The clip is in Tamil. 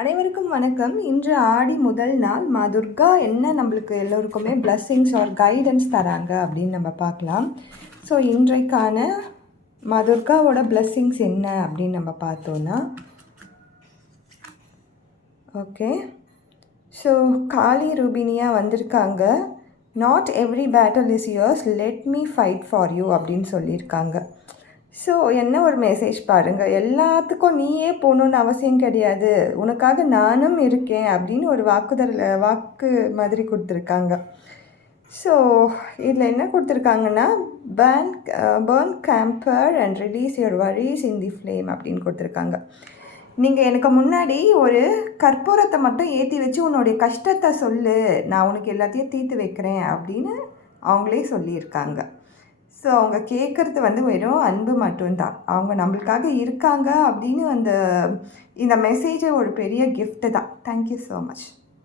அனைவருக்கும் வணக்கம். இன்று ஆடி முதல் நாள் மா துர்கா என்ன நம்மளுக்கு எல்லோருக்குமே பிளஸ்ஸிங்ஸ் ஆர் கைடன்ஸ் தராங்க அப்படின்னு நம்ம பார்க்கலாம். ஸோ இன்றைக்கான மா துர்காவோட பிளஸ்ஸிங்ஸ் என்ன அப்படின்னு நம்ம பார்த்தோன்னா, ஓகே, ஸோ காளி ரூபினியாக வந்திருக்காங்க. Not every battle is yours, let me fight for you அப்படின்னு சொல்லியிருக்காங்க. ஸோ என்ன ஒரு மெசேஜ் பாருங்கள், எல்லாத்துக்கும் நீயே போகணுன்னு அவசியம் கிடையாது, உனக்காக நானும் இருக்கேன் அப்படின்னு ஒரு வாக்கு மாதிரி கொடுத்துருக்காங்க. ஸோ இதில் என்ன கொடுத்துருக்காங்கன்னா, burn camphor and release your worries in the flame அப்படின்னு கொடுத்துருக்காங்க. நீங்கள் எனக்கு முன்னாடி ஒரு கற்பூரத்தை மட்டும் ஏற்றி வச்சு உன்னுடைய கஷ்டத்தை சொல்லு, நான் உனக்கு எல்லாத்தையும் தீர்த்து வைக்கிறேன் அப்படின்னு அவங்களே சொல்லியிருக்காங்க. ஸோ அவங்க கேட்குறது வெறும் அன்பு மட்டும்தான். அவங்க நம்மளுக்காக இருக்காங்க அப்படின்னு இந்த மெசேஜை ஒரு பெரிய கிஃப்ட்டு தான். Thank you so much.